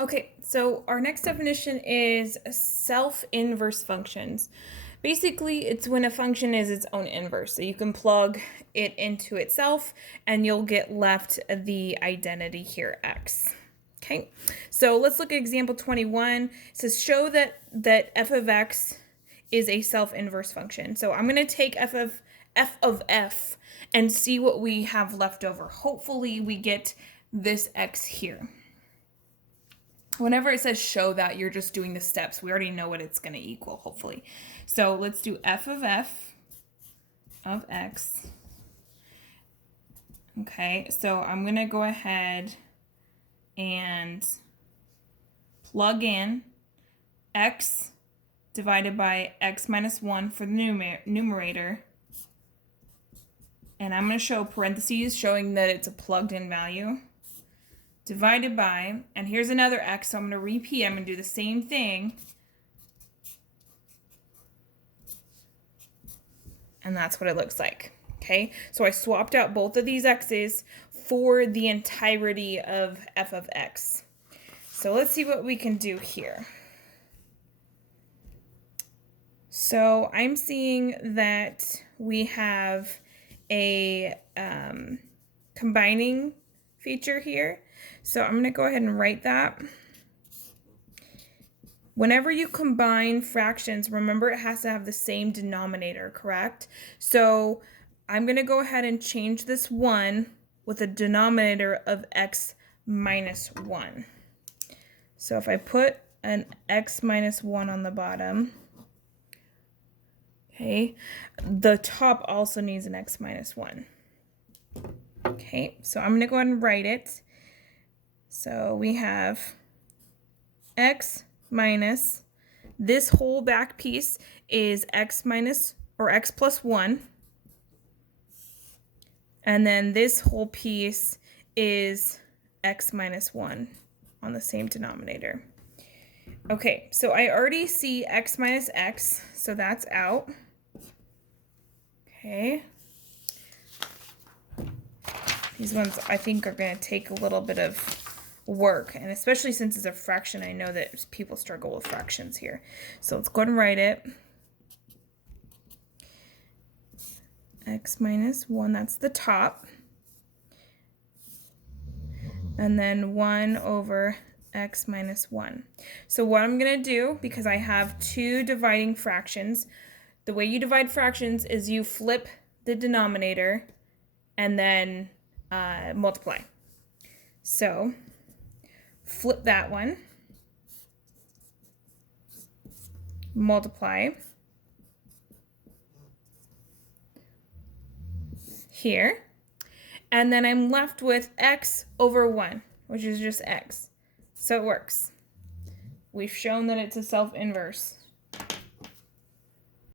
Okay, so our next definition is self-inverse functions. Basically, it's when a function is its own inverse. So you can plug it into itself and you'll get left the identity here, x. Okay, so let's look at example 21. It says show that f of x is a self-inverse function. So I'm going to take f of f and see what we have left over. Hopefully we get this x here. Whenever it says show that, you're just doing the steps. We already know what it's going to equal, hopefully. So let's do f of x. Okay, so I'm going to go ahead and plug in x divided by x minus 1 for the numerator. And I'm going to show parentheses showing that it's a plugged in value. Divided by, and here's another x, so I'm going to repeat, I'm going to do the same thing. And that's what it looks like. Okay, so I swapped out both of these x's for the entirety of f of x. So let's see what we can do here. So I'm seeing that we have a combining feature here. So I'm going to go ahead and write that. Whenever you combine fractions, remember it has to have the same denominator, correct? So I'm going to go ahead and change this 1 with a denominator of x minus 1. So if I put an x minus 1 on the bottom, okay, the top also needs an x minus 1. Okay, so I'm going to go ahead and write it. So we have x minus, this whole back piece is x minus, or x plus 1. And then this whole piece is x minus 1 on the same denominator. Okay, so I already see x minus x, so that's out. Okay. These ones I think are going to take a little bit of work, and especially since it's a fraction, I know that people struggle with fractions here. So let's go ahead and write it. X minus 1, that's the top. And then 1 over x minus 1. So what I'm going to do, because I have two dividing fractions, the way you divide fractions is you flip the denominator and then multiply. So flip that one, multiply here, and then I'm left with x over 1, which is just x. So it works. We've shown that it's a self-inverse.